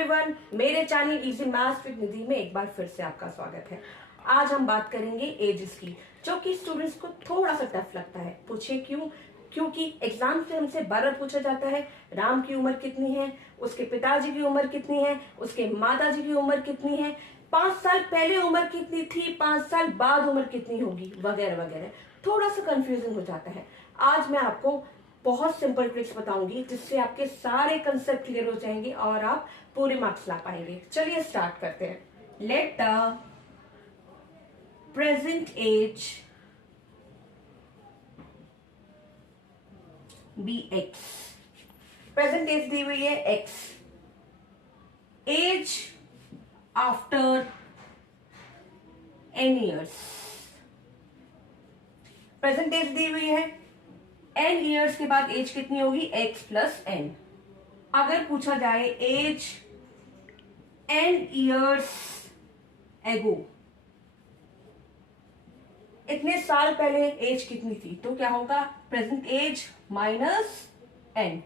Everyone, मेरे channel easy maths with निधि में एक बार फिर से आपका स्वागत है। आज हम बात करेंगे एजेस की, जो कि स्टूडेंट्स को थोड़ा सा टफ लगता है। पूछे क्यों? क्योंकि एग्जाम से हमसे बार पूछा जाता है राम की उम्र कितनी है, उसके पिताजी की उम्र कितनी है, उसके माताजी की उम्र कितनी है, 5 साल पहले उम्र कितनी थी, 5 साल बाद उम्र कितनी होगी, वगैरह वगैरह। थोड़ा सा कंफ्यूजन हो जाता है। आज मैं आपको बहुत सिंपल ट्रिक्स बताऊंगी जिससे आपके सारे कंसेप्ट क्लियर हो जाएंगे और आप पूरे मार्क्स ला पाएंगे। चलिए स्टार्ट करते हैं। Let the present age be x. Present age दी हुई है x. Age after n years. Present age दी हुई है n ईयर्स के बाद एज कितनी होगी, x प्लस n। अगर पूछा जाए एज n ईयर्स एगो, इतने साल पहले एज कितनी थी, तो क्या होगा, present age minus n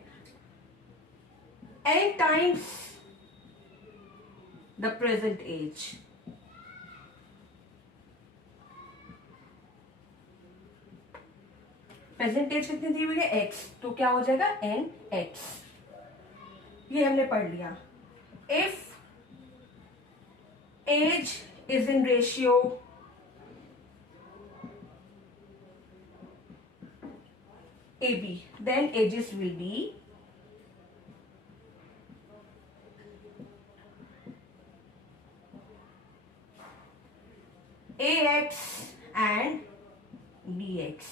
times the present age. Present age कितनी दी हुई है, x, तो क्या हो जाएगा n x। ये हमने पढ़ लिया। If age is in ratio AB, then ages will be AX and BX।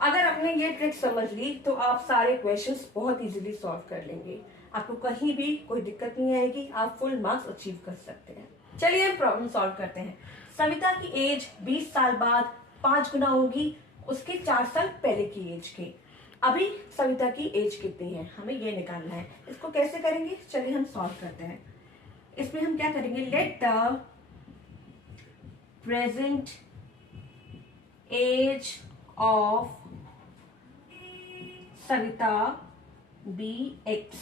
अगर आपने ये ट्रिक समझ ली तो आप सारे क्वेश्चंस बहुत इजीली सॉल्व कर लेंगे। आपको कहीं भी कोई दिक्कत नहीं आएगी, आप फुल मार्क्स अचीव कर सकते हैं। चलिए हम प्रॉब्लम सॉल्व करते हैं। सविता की एज 20 साल बाद 5 गुना होगी उसके 4 साल पहले की एज के। अभी सविता की एज कितनी है, हमें ये निकालना है। इसको कैसे करेंगे, चलिए हम सॉल्व करते हैं। इसमें हम क्या करेंगे, let the present age of Savita be x.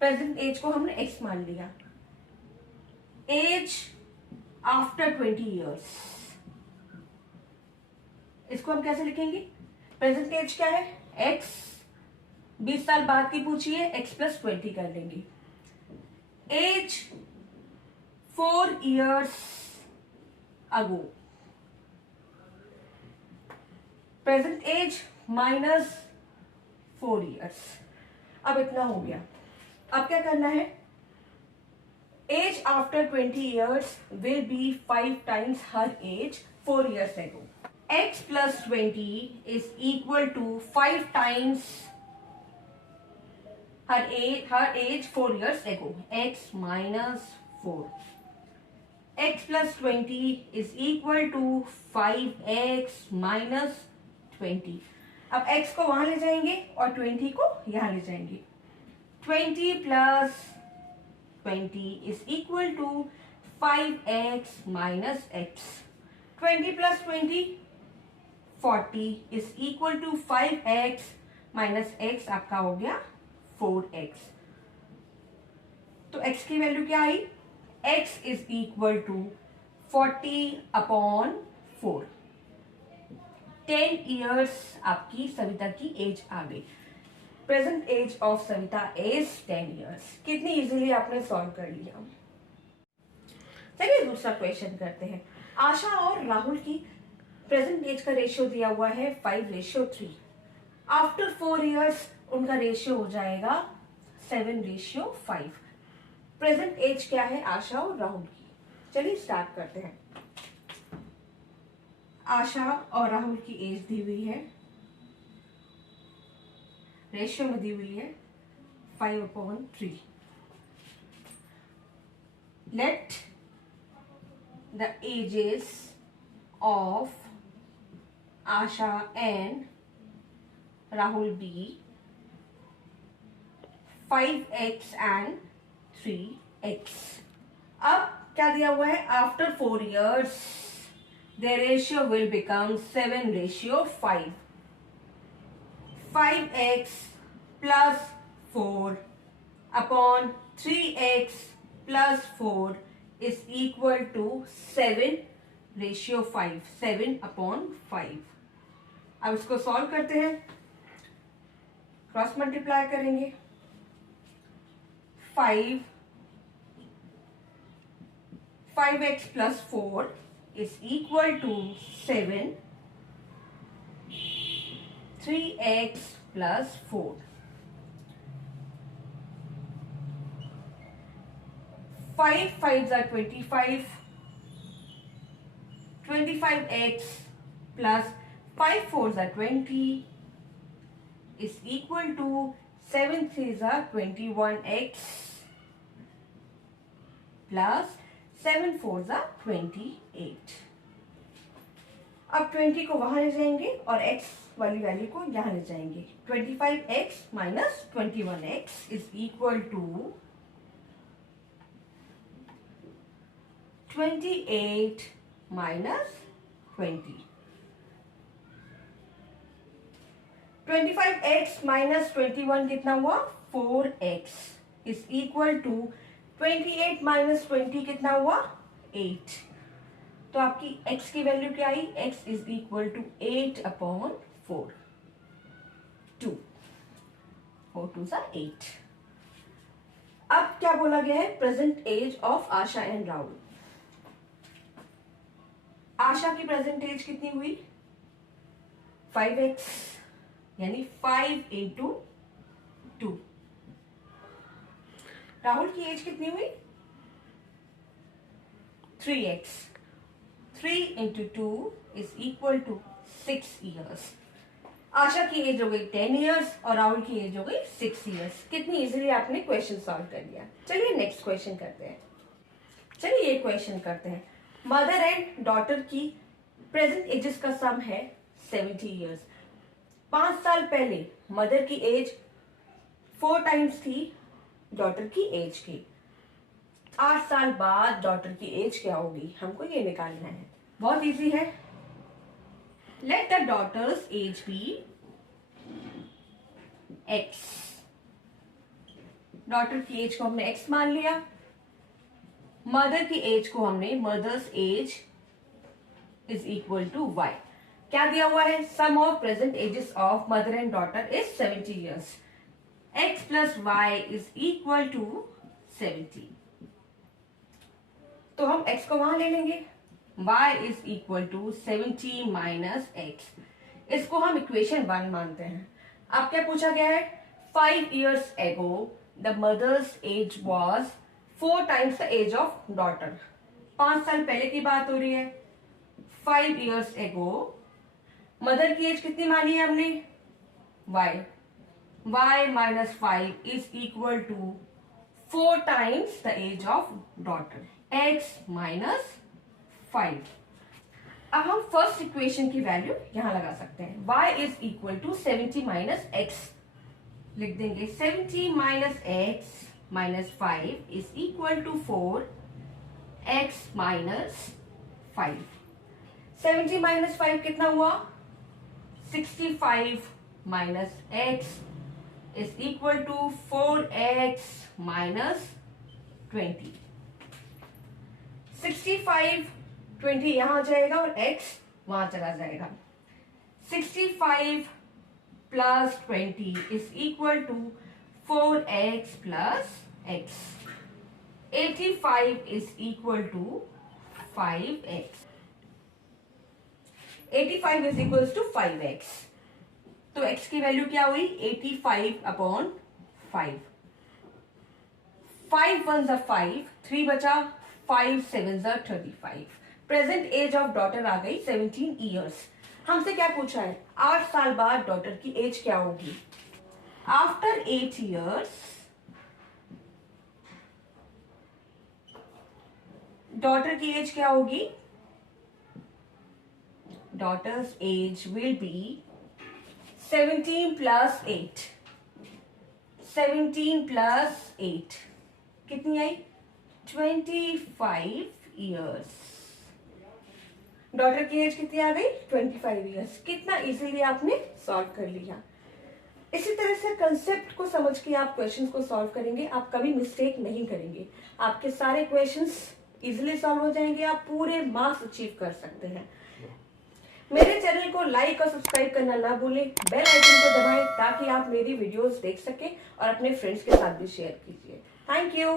Present age को हमने एक्स मान लिया। एज आफ्टर 20 ईयर्स, इसको हम कैसे लिखेंगे, प्रेजेंट एज क्या है एक्स, 20 साल बाद की पूछी है, एक्स प्लस 20 कर लेंगे। Age 4 years ago, present age minus 4 years. अब इतना हो गया। अब क्या करना है, age after 20 years will be 5 times her age 4 years ago. x plus 20 is equal to 5 times her age 4 years ago, x minus 4। x plus 20 is equal to 5x minus 20। अब x को वहां ले जाएंगे और 20 को यहां ले जाएंगे। 20 plus 20 is equal to 5x minus x। 20 plus 20 40 is equal to 5x minus x, आपका हो गया 4x। तो x की वैल्यू क्या आई, x is equal to 40/4। 10 years आपकी सविता की एज आ गई। Present age of Savita is 10 years. कितनी इजीली आपने सॉल्व कर लिया। चलिए दूसरा क्वेश्चन करते हैं। आशा और राहुल की प्रेजेंट एज का रेशियो दिया हुआ है 5:3। आफ्टर 4 ईयर्स उनका रेशियो हो जाएगा 7:5। प्रेजेंट एज क्या है आशा और राहुल की, चलिए स्टार्ट करते हैं। आशा और राहुल की एज दी हुई है, रेशियो में दी हुई है 5/3। Let the ages of Asha and Rahul be 5x and 3x। अब क्या दिया हुआ है, after 4 years their ratio will become 7:5। 5x plus 4 upon 3x plus 4 is equal to 7 ratio 5, 7/5। अब इसको सॉल्व करते हैं, क्रॉस मल्टीप्लाई करेंगे। 5x plus 4 is equal to 7, 3x plus 4। 5 5s are 25, 25x plus 5 4s are 20 is equal to 7 3s are 21x plus 7 4s are 28। अब 20 को वहां ले जाएंगे और x वाली वैल्यू को यहां ले जाएंगे। 25x minus 21x is equal to 28 minus 20। 25x minus 21 कितना हुआ? 4x is equal to 28 minus 20 कितना हुआ? 8। तो आपकी x की वैल्यू क्या आई? x is equal to 8/4। 2 4 2s are 8। अब क्या बोला गया है? Present age of Asha and Rahul. Asha की प्रेजेंट एज कितनी हुई? 5x, यानी 5 into 2। राहुल की एज कितनी हुई? 3x, 3 into 2 is equal to 6 years। आशा की एज हो गई 10 years और राहुल की एज हो गई 6 years। कितनी इजीली आपने क्वेश्चन सॉल्व कर लिया। चलिए नेक्स्ट क्वेश्चन करते हैं। चलिए ये क्वेश्चन करते हैं। मदर एंड डॉटर की प्रेजेंट एजेस का सम है 70 years। 5 साल पहले मदर की एज 4 टाइम्स थी डॉटर की एज की। 8 साल बाद डॉटर की एज क्या होगी, हमको ये निकालना है। बहुत इजी है। Let the daughter's age be x। Daughter की एज को हमने x मान लिया। मदर की एज को हमने mother's age is equal to y। क्या दिया हुआ है? Sum of present ages of mother and daughter is 70 years। x plus Y is equal to 70। तो हम x को वहां ले लेंगे। y is equal to 70 minus x। इसको हम इक्वेशन 1 मानते हैं। अब क्या पूछा गया है? 5 years ago the mother's age was 4 times the age of daughter। 5 साल पहले की बात हो रही है। 5 years ago मदर की एज कितनी मानी है हमने? y। y minus 5 is equal to 4 times the age of daughter। x minus 5। अब हम फर्स्ट इक्वेशन की वैल्यू यहां लगा सकते हैं। y is equal to 70 minus x लिख देंगे। 70 minus x minus 5 is equal to 4 x minus 5। 70 minus 5 कितना हुआ? 65 minus x is equal to 4x minus 20। 65 20 यहां जाएगा और x वहां चला जाएगा। 65 plus 20 is equal to 4x plus x। 85 is equal to 5x। 85 is equals to 5x। तो x की वैल्यू क्या हुई? 85/5। 5 1s are 5, 3 बचा, 5 7s are 35। Present age of daughter आ गई 17 years। हमसे क्या पूछा है? 8 साल बाद डॉटर की एज क्या होगी? आफ्टर 8 years डॉटर की एज क्या होगी? Daughters as will be 17 plus 8। 17 plus 8 कितनी आई? 25 years। डॉटर की एज कितनी आ गई? 25 years। कितना इजीली आपने सॉल्व कर लिया। इसी तरह से कंसेप्ट को समझ के आप क्वेश्चंस को सॉल्व करेंगे, आप कभी मिस्टेक नहीं करेंगे, आपके सारे क्वेश्चंस इजीली सॉल्व हो जाएंगे, आप पूरे मार्क्स अचीव कर सकते हैं। मेरे चैनल को लाइक और सब्सक्राइब करना ना भूलें, बेल आइकन को दबाएं ताकि आप मेरी वीडियोस देख सकें और अपने फ्रेंड्स के साथ भी शेयर कीजिए। Thank you.